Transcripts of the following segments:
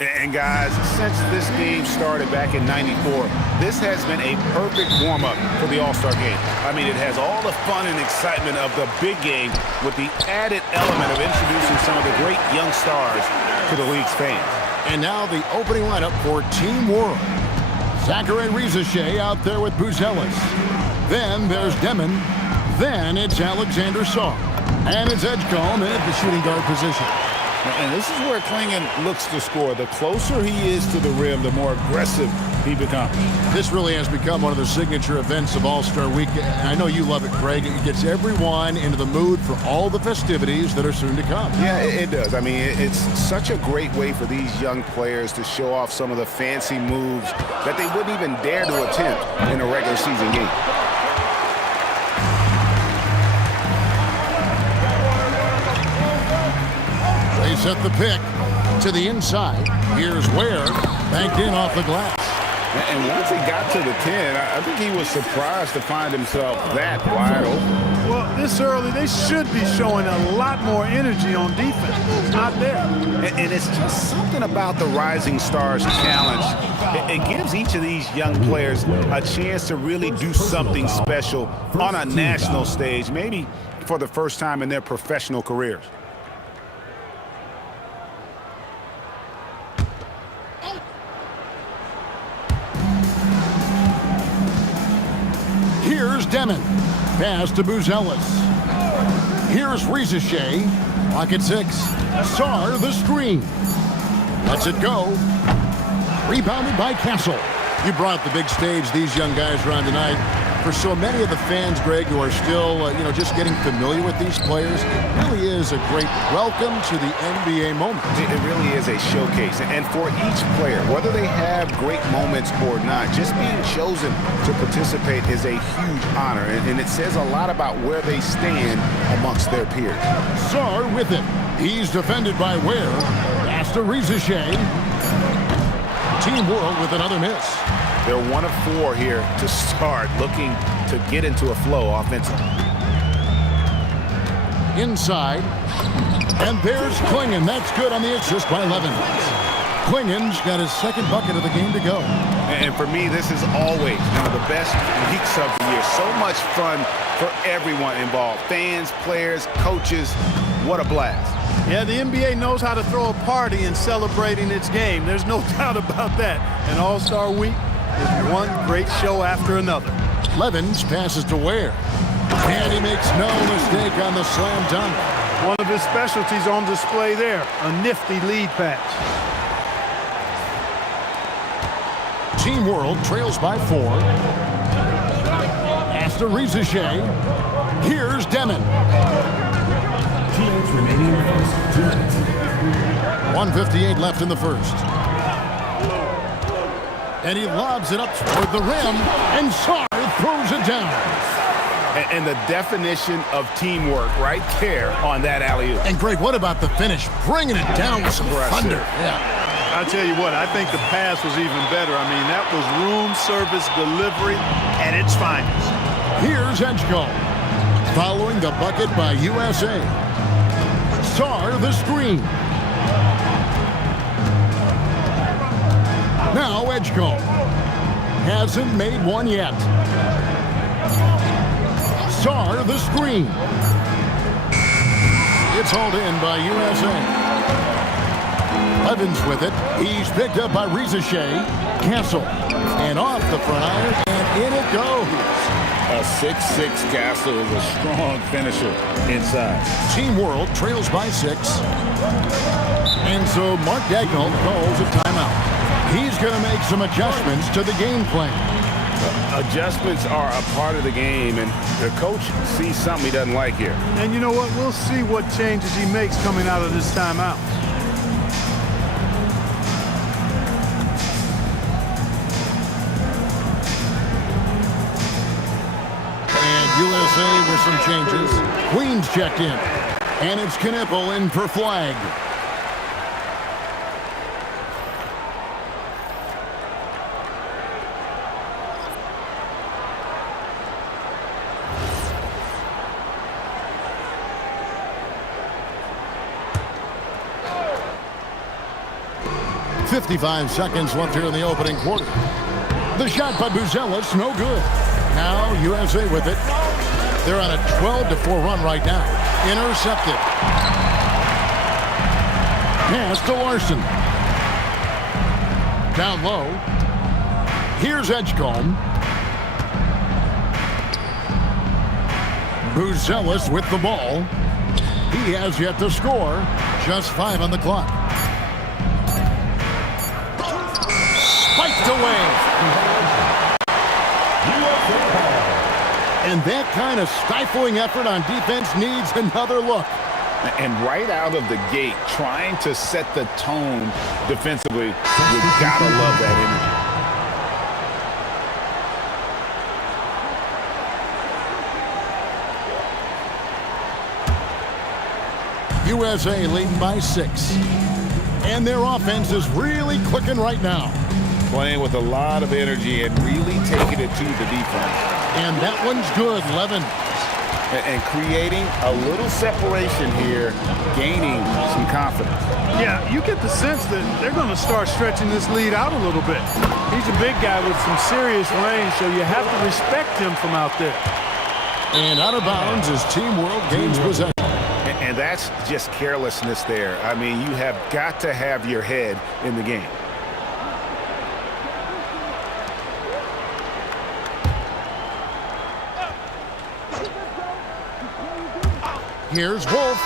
And guys, since this game started back in '94, this has been a perfect warm-up for the All-Star game. I mean, it has all the fun and excitement of the big game with the added element of introducing some of the great young stars to the league's fans. And now the opening lineup for Team World. Zachary Rizachet out there with Buzelis. Then there's Demon. Then it's Alexander Sarr. And it's Edgecombe in at the shooting guard position. And this is where Klingon looks to score. The closer he is to the rim, the more aggressive he becomes. This really has become one of the signature events of All-Star Week. And I know you love it, Greg. It gets everyone into the mood for all the festivities that are soon to come. Yeah, it does. I mean, it's such a great way for these young players to show off some of the fancy moves that they wouldn't even dare to attempt in a regular season game. They set the pick to the inside. Here's Ware, banked in off the glass. And once he got to the 10, I think he was surprised to find himself that wide open. Well, this early, they should be showing a lot more energy on defense. It's not there. And it's just something about the Rising Stars Challenge. It gives each of these young players a chance to really do something special on a national stage, maybe for the first time in their professional careers. Here's Demon. Pass to Buzelis. Here's Rizachet. Pocket 6. Sarr the screen. Lets it go. Rebounded by Castle. You brought the big stage these young guys are on tonight. For so many of the fans, Greg, who are still, just getting familiar with these players, it really is a great welcome to the NBA moment. It really is a showcase. And for each player, whether they have great moments or not, just being chosen to participate is a huge honor. And it says a lot about where they stand amongst their peers. Sarr with it. He's defended by Ware. Pass to Rizachet. Team World with another miss. They're 1 of 4 here to start, looking to get into a flow offensively. Inside. And there's Klingon. That's good on the assist by Levins. Klingon's got his second bucket of the game to go. And for me, this is always one of the best weeks of the year. So much fun for everyone involved. Fans, players, coaches. What a blast. Yeah, the NBA knows how to throw a party in celebrating its game. There's no doubt about that. And All-Star Week is one great show after another. Levins passes to Ware. And he makes no mistake on the slam dunk. One of his specialties on display there, a nifty lead pass. Team World trails by 4. Pass to Rizachet. Here's Demon. 1:58 left in the first. And he lobs it up toward the rim, and Sarr throws it down. And the definition of teamwork right there on that alley-oop. And Greg, what about the finish? Bringing it down with some thunder. Yeah. I'll tell you what, I think the pass was even better. I mean, that was room service delivery at its finest. Here's Edgecombe. Following the bucket by USA. Sarr the screen. Now Edgecombe. Hasn't made one yet. Sarr the screen. It's hauled in by USA. Levins with it. He's picked up by Rizachet. Castle. And off the front iron, and in it goes. A 6'6" Castle is a strong finisher inside. Team World trails by 6. And so Mark Daigneault calls a timeout. He's going to make some adjustments to the game plan. Adjustments are a part of the game, and the coach sees something he doesn't like here. And you know what? We'll see what changes he makes coming out of this timeout. USA with some changes. Queens checked in. And it's Knipple in for flag. 55 seconds left here in the opening quarter. The shot by Buzelis, no good. Now USA with it. They're on a 12-4 run right now. Intercepted. Pass to Larson. Down low. Here's Edgecombe. Buzelis with the ball. He has yet to score. Just 5 on the clock. Spiked away. And that kind of stifling effort on defense needs another look. And right out of the gate, trying to set the tone defensively, you gotta love that energy. USA leading by 6. And their offense is really clicking right now. Playing with a lot of energy and really taking it to the defense. And that one's good, Levins. And creating a little separation here, gaining some confidence. Yeah, you get the sense that they're going to start stretching this lead out a little bit. He's a big guy with some serious range, so you have to respect him from out there. And out of bounds as Team World gains possession. And that's just carelessness there. I mean, you have got to have your head in the game. Here's Wolf.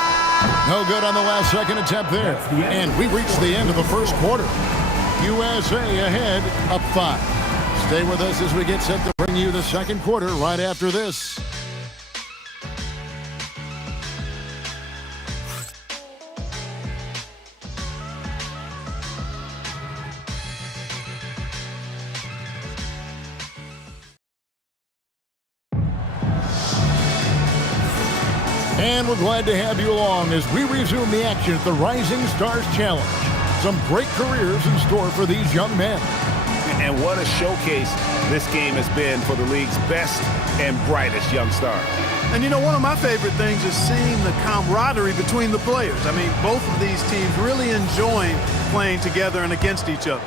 No good on the last second attempt there. And we reach the end of the first quarter. USA ahead, up 5. Stay with us as we get set to bring you the second quarter right after this. And we're glad to have you along as we resume the action at the Rising Stars Challenge. Some great careers in store for these young men. And what a showcase this game has been for the league's best and brightest young stars. And you know, one of my favorite things is seeing the camaraderie between the players. I mean, both of these teams really enjoying playing together and against each other.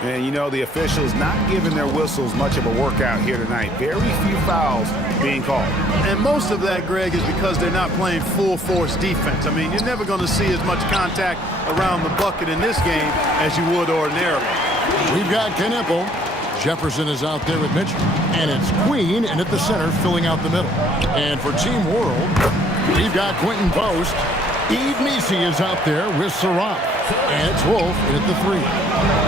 And you know, the officials not giving their whistles much of a workout here tonight. Very few fouls being called. And most of that, Greg, is because they're not playing full force defense. I mean, you're never going to see as much contact around the bucket in this game as you would ordinarily. We've got Knipple. Jefferson is out there with Mitchell. And it's Queen in at the center filling out the middle. And for Team World, we've got Quentin Post. Eve Meesey is out there with Saraf. And it's Wolf in at the 3.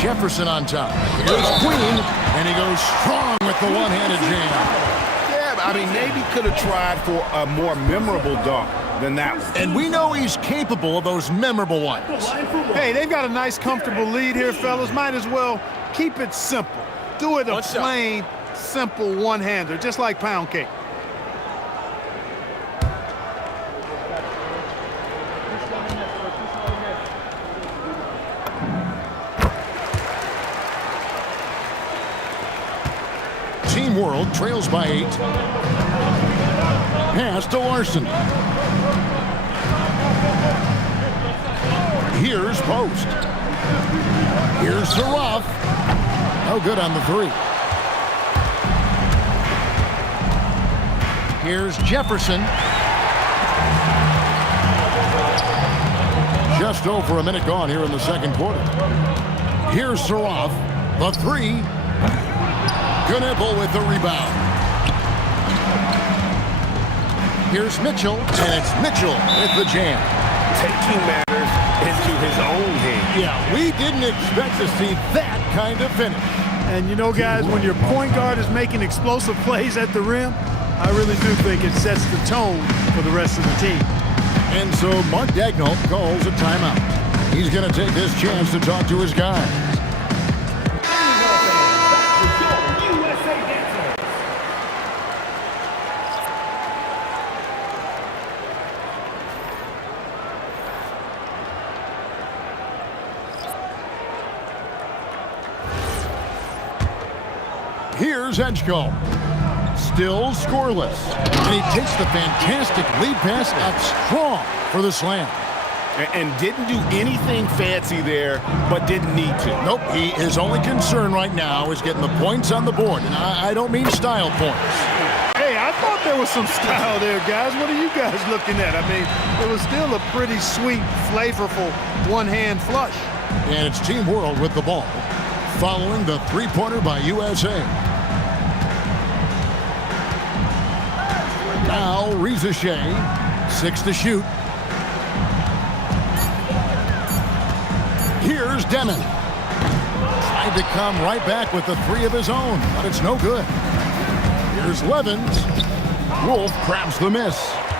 Jefferson on top. Here's Queen, and he goes strong with the one-handed jam. Yeah, I mean, maybe could have tried for a more memorable dunk than that one. And we know he's capable of those memorable ones. Hey, they've got a nice, comfortable lead here, fellas. Might as well keep it simple. Do it a plain, simple one-hander, just like pound cake. Team World trails by 8. Pass to Larson. Here's Post. Here's Saraf. No good on the 3. Here's Jefferson. Just over a minute gone here in the second quarter. Here's Saraf. The 3. Knipple with the rebound. Here's Mitchell, and it's Mitchell with the jam. Taking matters into his own hands. Yeah, we didn't expect to see that kind of finish. And you know, guys, when your point guard is making explosive plays at the rim, I really do think it sets the tone for the rest of the team. And so Mark Daigneault calls a timeout. He's going to take this chance to talk to his guys. Here's Edgecombe. Still scoreless. And he takes the fantastic lead pass up strong for the slam. And didn't do anything fancy there, but didn't need to. Nope, his only concern right now is getting the points on the board. And I don't mean style points. Hey, I thought there was some style there, guys. What are you guys looking at? I mean, it was still a pretty sweet, flavorful one-hand flush. And it's Team World with the ball, following the three-pointer by USA. Now, Risachet, 6 to shoot. Here's Demon. Tried to come right back with the 3 of his own, but it's no good. Here's Levins. Wolf grabs the miss.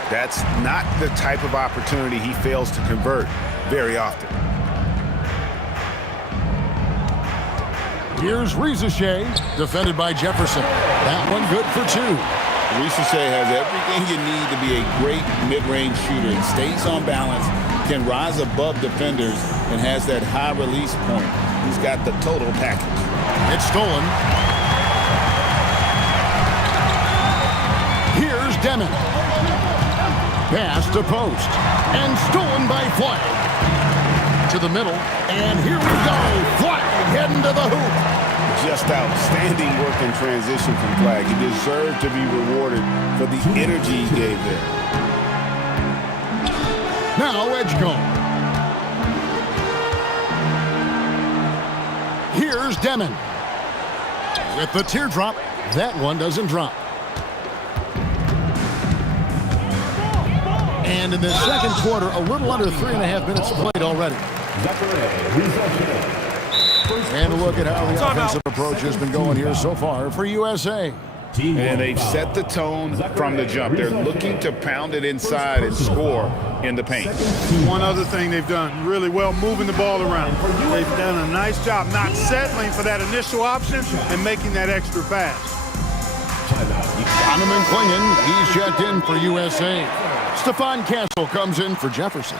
That's not the type of opportunity he fails to convert very often. Here's Risachet, defended by Jefferson. That one good for 2. Risachet has everything you need to be a great mid-range shooter. He stays on balance, can rise above defenders, and has that high release point. He's got the total package. It's stolen. Here's Demon. Pass to post. And stolen by Flag. To the middle. And here we go. Flag heading to the hoop. Just outstanding work in transition from Flag. He deserved to be rewarded for the energy he gave there. Now Edgecombe. Here's Demon. With the teardrop, that one doesn't drop. And in the second quarter, a little under 3.5 minutes played already. And look at how the offensive approach has been going here so far for USA. And they've set the tone from the jump. They're looking to pound it inside and score in the paint. One other thing they've done really well, moving the ball around. They've done a nice job not settling for that initial option and making that extra pass. Donovan Clingan, he's checked in for USA. Stephon Castle comes in for Jefferson.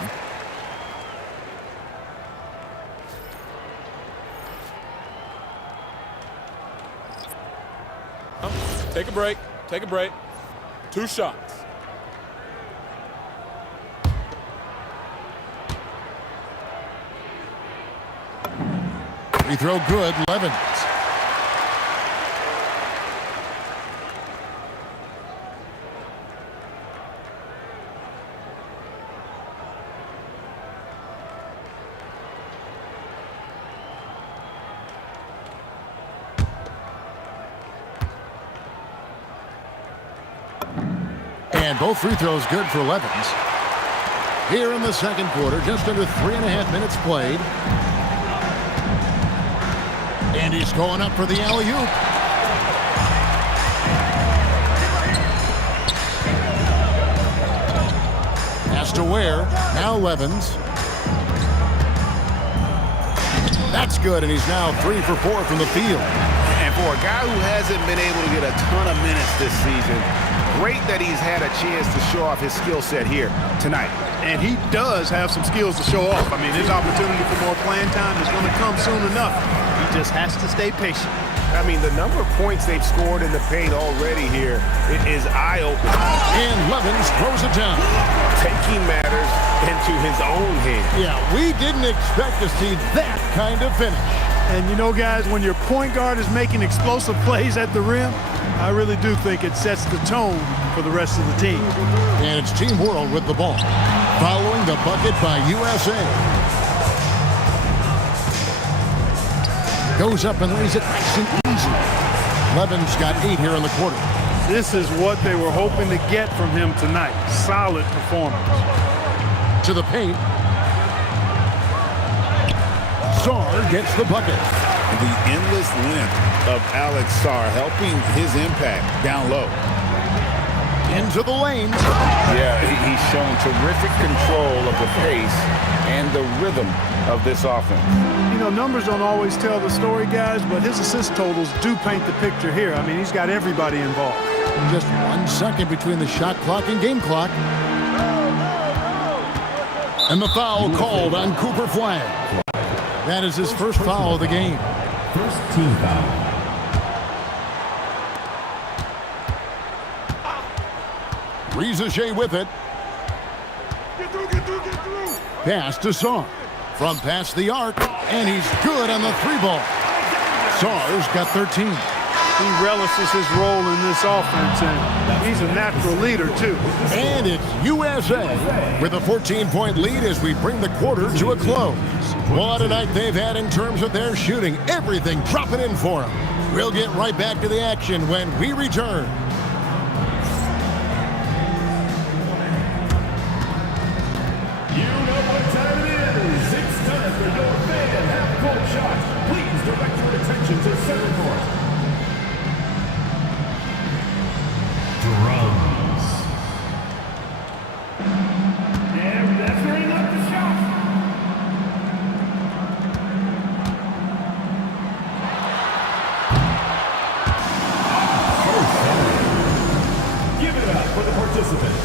Take a break. Take a break. 2 shots. Free throw good, Levins. And both free throws good for Levins. Here in the second quarter, just under 3.5 minutes played. And he's going up for the alley-oop. Pass to Ware. Now Levins. That's good, and he's now 3 for 4 from the field. And for a guy who hasn't been able to get a ton of minutes this season, great that he's had a chance to show off his skill set here tonight. And he does have some skills to show off. I mean, his opportunity for more playing time is going to come soon enough. He just has to stay patient. I mean, the number of points they've scored in the paint already here is eye-opening. And Levins throws it down. Taking matters into his own hands. Yeah, we didn't expect to see that kind of finish. And you know, guys, when your point guard is making explosive plays at the rim, I really do think it sets the tone for the rest of the team. And it's Team World with the ball, following the bucket by USA. Goes up and lays it nice and easy. Levins got 8 here in the quarter. This is what they were hoping to get from him tonight. Solid performance. To the paint. Sarr gets the bucket. The endless length of Alex Sarr helping his impact down low. Into the lanes. Yeah, he's shown terrific control of the pace and the rhythm of this offense. You know, numbers don't always tell the story, guys, but his assist totals do paint the picture here. I mean, he's got everybody involved. Just 1 second between the shot clock and game clock. And the foul called on Cooper Flag. That is his first foul of the game. First team foul. Risachet with it. Get through, get through, get through. Pass to Saar. From past the arc, and he's good on the 3-ball. Saar's got 13. He relishes his role in this offense, and he's a natural leader, too. And it's USA with a 14-point lead as we bring the quarter to a close. What a night they've had in terms of their shooting. Everything dropping in for them. We'll get right back to the action when we return. You know what time it is. It's time for your fan half-court shot. Please direct your attention to center court. Drums. And that's where he left the shot. Perfect. Give it up for the participants.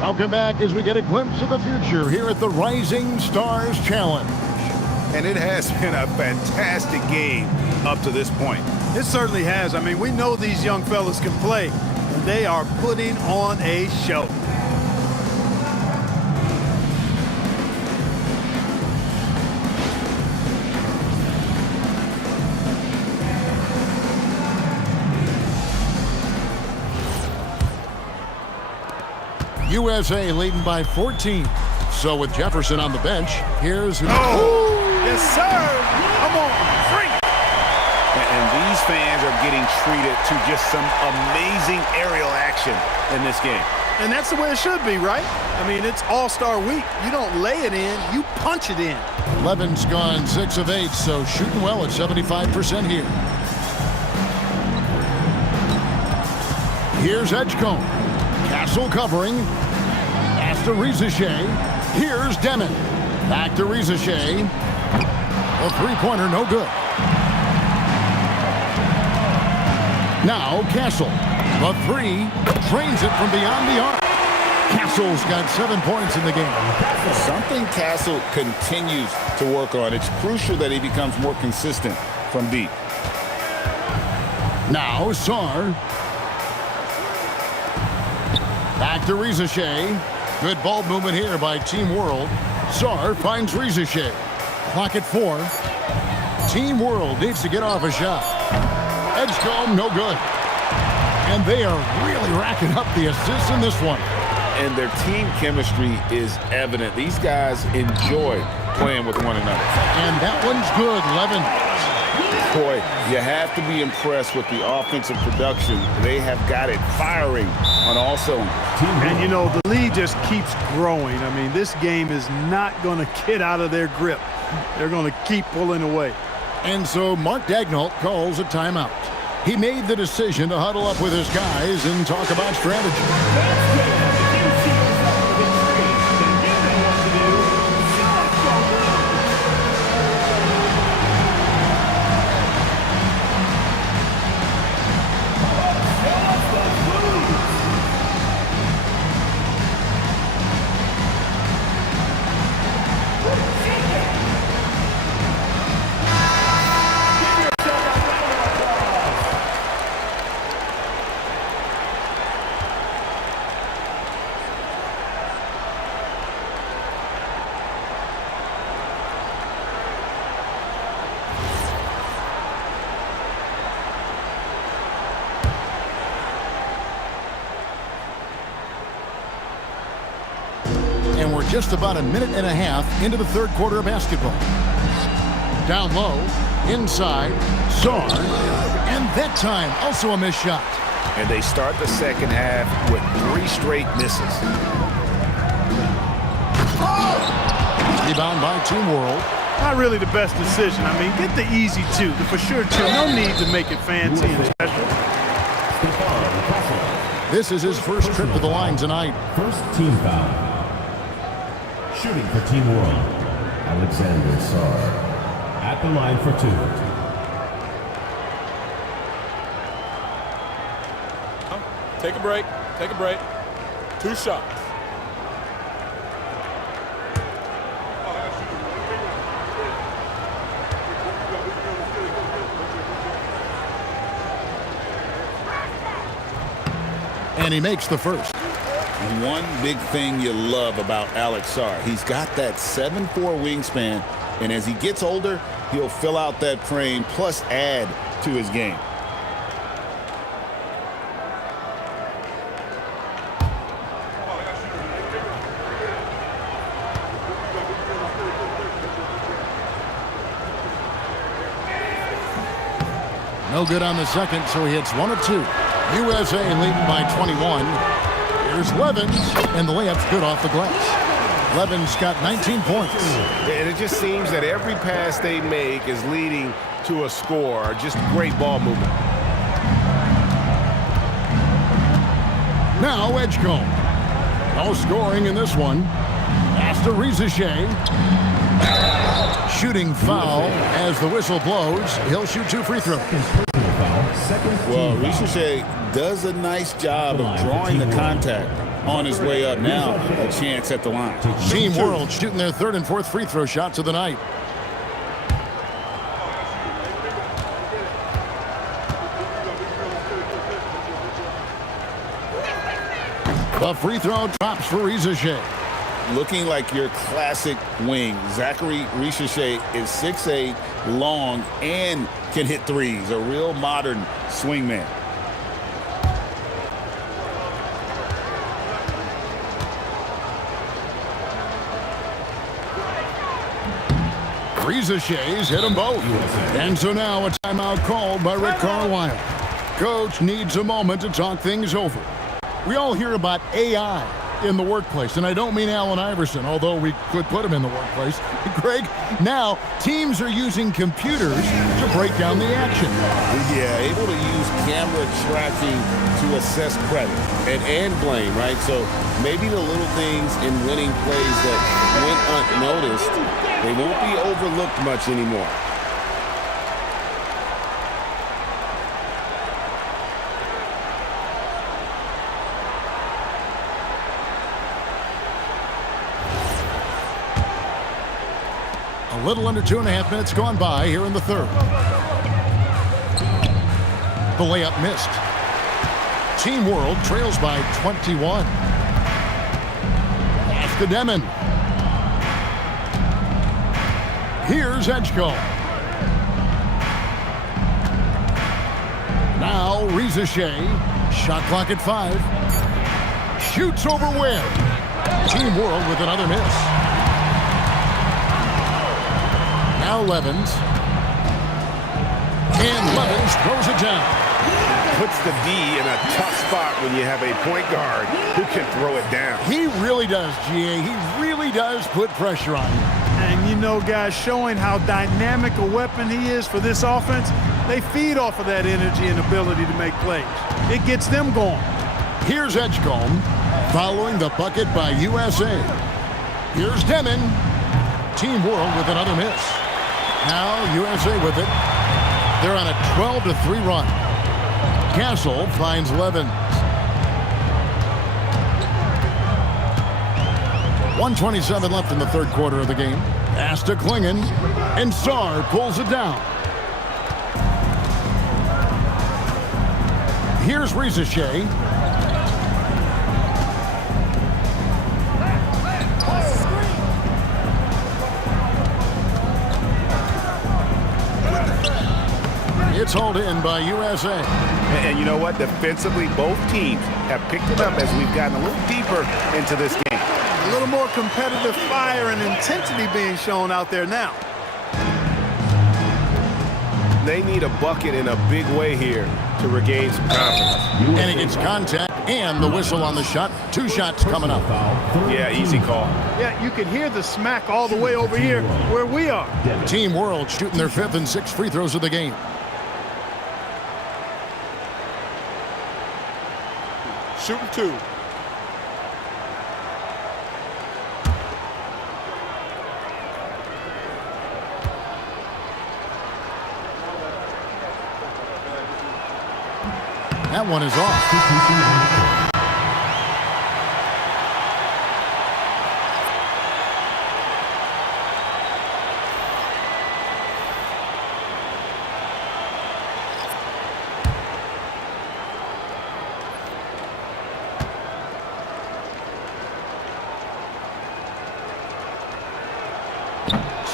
Welcome back as we get a glimpse of the future here at the Rising Stars Challenge. And it has been a fantastic game up to this point. It certainly has. I mean, we know these young fellas can play, and they are putting on a show. USA leading by 14. So with Jefferson on the bench, here's... Yes, sir! Come on, free! And these fans are getting treated to just some amazing aerial action in this game. And that's the way it should be, right? I mean, it's All-Star Week. You don't lay it in, you punch it in. Levins gone 6 of 8, so shooting well at 75% here. Here's Edgecombe. Castle covering. Pass to Risachet. Here's Demon. Back to Risachet. A three-pointer, no good. Now Castle. The three. Drains it from beyond the arc. Castle's got 7 points in the game. Something Castle continues to work on. It's crucial that he becomes more consistent from deep. Now Saar. Back to Risachet. Good ball movement here by Team World. Saar finds Risachet. Clock at 4. Team World needs to get off a shot. Edgecombe, no good. And they are really racking up the assists in this one. And their team chemistry is evident. These guys enjoy playing with one another. And that one's good, Levins. Boy, you have to be impressed with the offensive production. They have got it firing on all cylinders. And, you know, the lead just keeps growing. I mean, this game is not going to get out of their grip. They're going to keep pulling away. And so Mark Daignault calls a timeout. He made the decision to huddle up with his guys and talk about strategy. And we're just about a minute and a half into the third quarter of basketball. Down low, inside, Saar, and that time also a missed shot. And they start the second half with 3 straight misses. Rebound by Team World. Not really the best decision. I mean, get the easy 2, the for sure 2. No need to make it fancy and special. This is his first trip to the line tonight. First team foul. Shooting for Team World, Alexander Sarr. At the line for 2. Take a break. Take a break. 2 shots. And he makes the first. One big thing you love about Alex Sarr, he's got that 7'4" wingspan, and as he gets older, he'll fill out that frame plus add to his game. No good on the second, so he hits 1 of 2. USA leading by 21. Here's Levins, and the layup's good off the glass. Levins got 19 points. And it just seems that every pass they make is leading to a score. Just great ball movement. Now Edgecombe. No scoring in this one. Pass to Risachet. Shooting foul as the whistle blows. He'll shoot 2 free throws. Well, Risachet does a nice job of drawing the contact on his way up. Now a chance at the line. Team World shooting their 3rd and 4th free throw shots of the night. The free throw drops for Risachet. Looking like your classic wing. Zachary Risachet is 6'8", long, and can hit threes. A real modern swingman. Risachet's hit them both. And so now a timeout called by Rick Carlisle. Coach needs a moment to talk things over. We all hear about AI in the workplace, and I don't mean Allen Iverson, although we could put him in the workplace. Greg, now teams are using computers to break down the action. Yeah, able to use camera tracking to assess credit and blame, right? So maybe the little things in winning plays that went unnoticed, they won't be overlooked much anymore. A little under 2.5 minutes gone by here in the 3rd. The layup missed. Team World trails by 21. Pass to Demon. Here's Edgecombe. Now Risachet. Shot clock at 5. Shoots over Webb. Team World with another miss. Now Levins. And Levins throws it down. Puts the D in a tough spot when you have a point guard who can throw it down. He really does, GA. He really does put pressure on you. And you know, guys, showing how dynamic a weapon he is for this offense, they feed off of that energy and ability to make plays. It gets them going. Here's Edgecombe following the bucket by USA. Here's Demon. Team World with another miss. Now USA with it. They're on a 12-3 run. Castle finds Levins. 1:27 left in the 3rd quarter of the game. Pass to Klingon, and Sarr pulls it down. Here's Risachet. It's hauled in by USA. And you know what? Defensively, both teams have picked it up as we've gotten a little deeper into this game. A little more competitive fire and intensity being shown out there now. They need a bucket in a big way here to regain some confidence. And he gets contact and the whistle on the shot. 2 shots coming up. Yeah, easy call. Yeah, you could hear the smack all the way over here where we are. Team World shooting their 5th and 6th free throws of the game. Shooting 2. That one is off.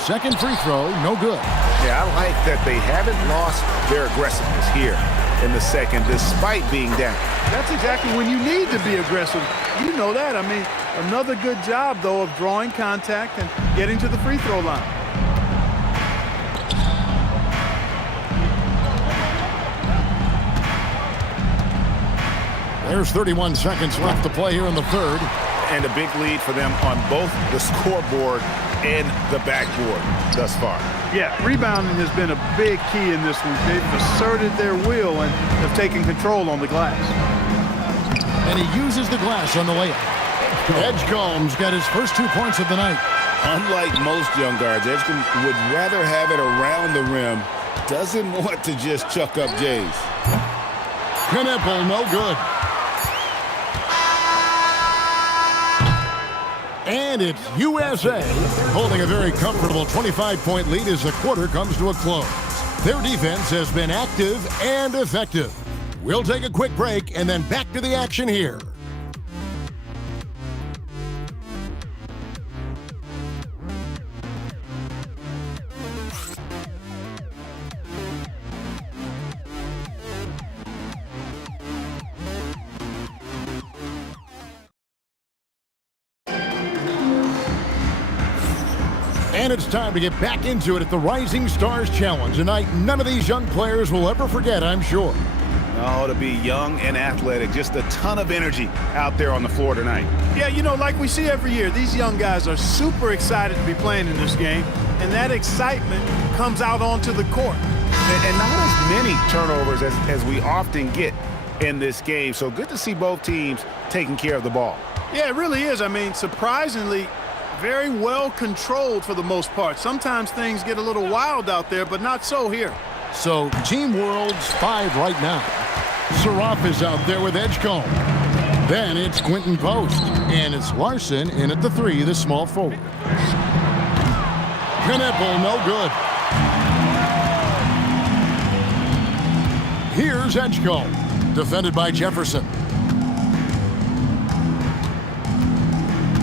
Second free throw, no good. Yeah, I like that they haven't lost their aggressiveness here in the second, despite being down. That's exactly when you need to be aggressive. You know that. I mean, another good job, though, of drawing contact and getting to the free throw line. There's 31 seconds left to play here in the third. And a big lead for them on both the scoreboard and the backboard thus far. Yeah, rebounding has been a big key in this one. They've asserted their will and have taken control on the glass. And he uses the glass on the layup. Edgecombe's got his first 2 points of the night. Unlike most young guards, Edgecombe would rather have it around the rim. Doesn't want to just chuck up J's. Knipple, no good. And it's USA holding a very comfortable 25-point lead as the quarter comes to a close. Their defense has been active and effective. We'll take a quick break and then back to the action here. And it's time to get back into it at the Rising Stars Challenge. A night none of these young players will ever forget, I'm sure. Oh, to be young and athletic. Just a ton of energy out there on the floor tonight. Yeah, you know, like we see every year, these young guys are super excited to be playing in this game, and that excitement comes out onto the court. And not as many turnovers as we often get in this game. So good to see both teams taking care of the ball. Yeah, it really is. I mean, surprisingly, very well controlled for the most part. Sometimes things get a little wild out there, but not so here. So Team World's 5 right now. Saraf is out there with Edgecombe. Then it's Quentin Post. And it's Larson in at the 3, the small forward. Knipple, no good. Here's Edgecombe. Defended by Jefferson.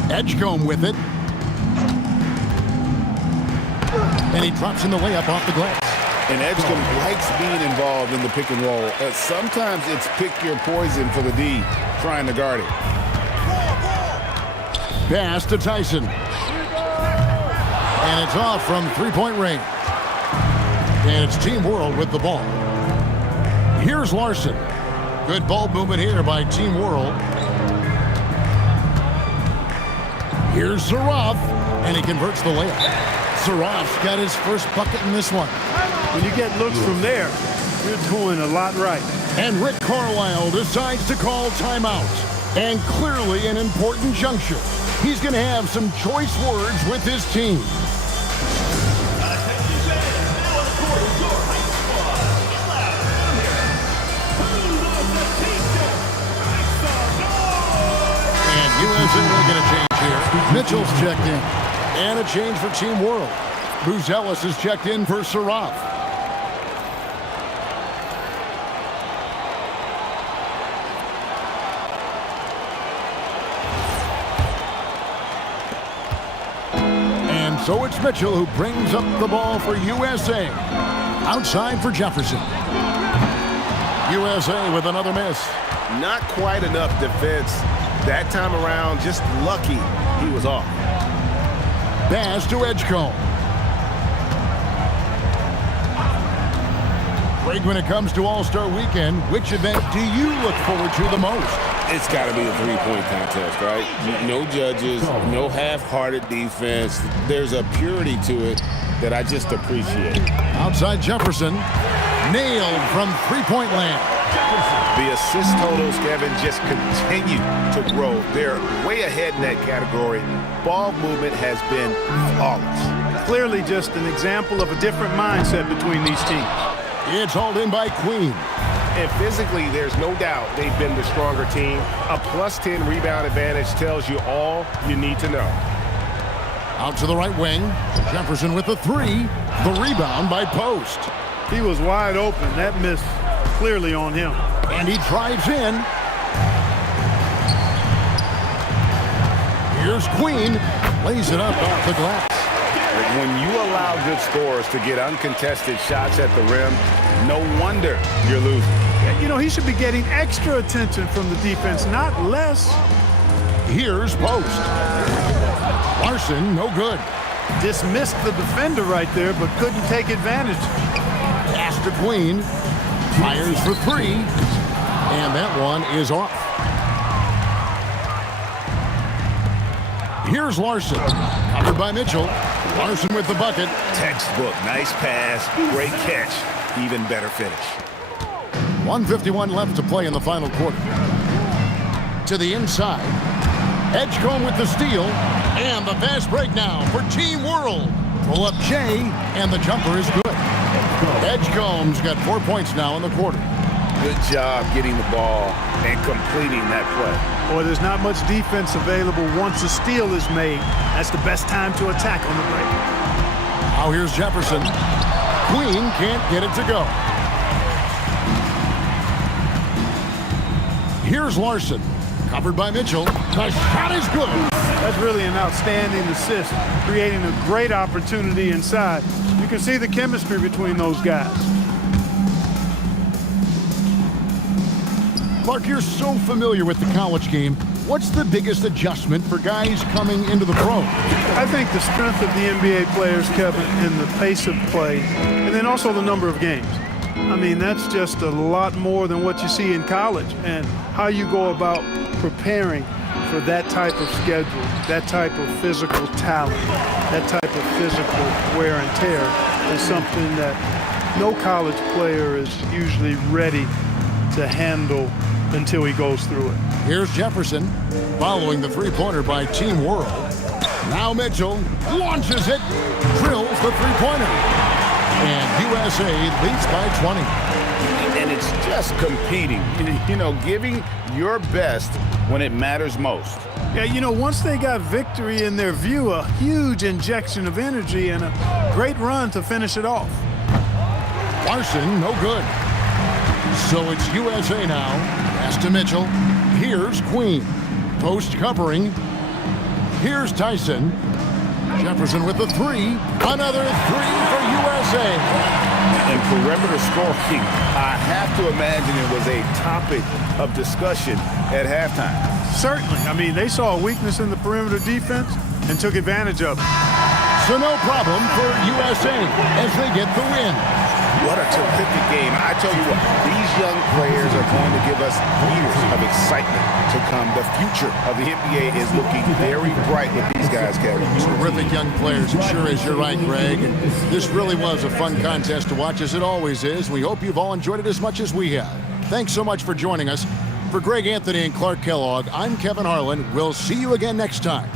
Edgecombe with it. And he drops in the layup off the glass. And Edgecombe likes being involved in the pick and roll. Sometimes it's pick your poison for the D, trying to guard it. Pass to Tyson. And it's off from three-point range. And it's Team World with the ball. Here's Larson. Good ball movement here by Team World. Here's Saraf. And he converts the layup. Saraf's got his first bucket in this one. When you get looks from there, you're doing a lot right. And Rick Carlisle decides to call timeout. And clearly an important juncture. He's going to have some choice words with his team. And USA will get a change here. Mitchell's checked in. And a change for Team World. Buzelis is checked in for Saraf. And so it's Mitchell who brings up the ball for USA. Outside for Jefferson. USA with another miss. Not quite enough defense that time around. Just lucky he was off. Pass to Edgecombe. Greg, when it comes to All-Star Weekend, which event do you look forward to the most? It's got to be a three-point contest, right? No judges, no half-hearted defense. There's a purity to it that I just appreciate. Outside Jefferson, nailed from three-point land. The assist totals, Kevin, just continue to grow. They're way ahead in that category. Ball movement has been flawless. Clearly just an example of a different mindset between these teams. It's hauled in by Queen. And physically, there's no doubt they've been the stronger team. A +10 rebound advantage tells you all you need to know. Out to the right wing. Jefferson with the three. The rebound by Post. He was wide open. That miss clearly on him. And he drives in. Here's Queen. Lays it up off the glass. When you allow good scorers to get uncontested shots at the rim, no wonder you're losing. You know, he should be getting extra attention from the defense, not less. Here's Post. Larson, no good. Dismissed the defender right there, but couldn't take advantage. Pass to Queen. Fires for three. And that one is off. Here's Larson. Covered by Mitchell. Larson with the bucket. Textbook. Nice pass. Great catch. Even better finish. 1:51 left to play in the final quarter. To the inside. Edgecombe with the steal. And the fast break now for Team World. Pull up Jay. And the jumper is good. Edgecombe's got 4 points now in the quarter. Good job getting the ball and completing that play. Boy, there's not much defense available once a steal is made. That's the best time to attack on the break. Now here's Jefferson. Queen can't get it to go. Here's Larson. Covered by Mitchell. The shot is good. That's really an outstanding assist, creating a great opportunity inside. You can see the chemistry between those guys. Clark, you're so familiar with the college game. What's the biggest adjustment for guys coming into the pro? I think the strength of the NBA players, Kevin, and the pace of play, and then also the number of games. I mean, that's just a lot more than what you see in college, and how you go about preparing for that type of schedule, that type of physical talent, that type of physical wear and tear is something that no college player is usually ready to handle until he goes through it. Here's Jefferson following the three-pointer by Team World. Now Mitchell launches it, drills the three-pointer. And USA leads by 20. And it's just competing, you know, giving your best when it matters most. Yeah, you know, once they got victory in their view, a huge injection of energy and a great run to finish it off. Larson, no good. So it's USA now. Pass to Mitchell. Here's Queen. Post covering. Here's Tyson. Jefferson with the three. Another three for USA. And perimeter scoring, I have to imagine it was a topic of discussion at halftime. Certainly. I mean, they saw a weakness in the perimeter defense and took advantage of it. So no problem for USA as they get the win. What a terrific game. I tell you what, these young players are going to give us years of excitement to come. The future of the NBA is looking very bright with these guys, Kevin. Terrific young players. It sure is. You're right, Greg. And this really was a fun contest to watch, as it always is. We hope you've all enjoyed it as much as we have. Thanks so much for joining us. For Greg Anthony and Clark Kellogg, I'm Kevin Harlan. We'll see you again next time.